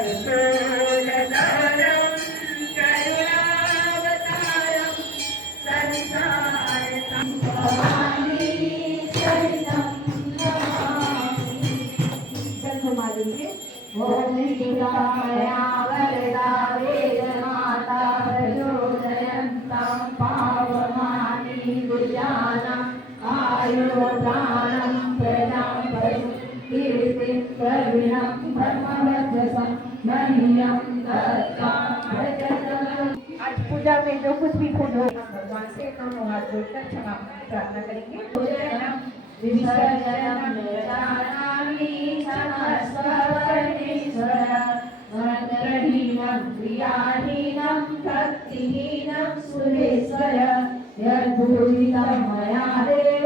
कर्पूरगौरं करुणावतारं संसारसारं भवानी चरितं नमामि। जन्ममालिके ओम शिवाया वरदा वेदमाता प्रचोदयन्तं पावमानि विद्यानाम् आयुर्दानं प्रजां पशु कीर्तिं प्रवीणं ब्रह्मवर्चसं मह्यं दत्तां भजतम्। आज पूजा में जो कुछ भी फूल हो भगवान से दोनों हाथ जोड़कर क्षमा प्रार्थना करेंगे। विसर्जनं निरतानामि समस्तवर्णेश्वर मंत्रहीनं क्रियाहीनं भक्तिहीनं सुरेश्वर यद्भूषितं मया देव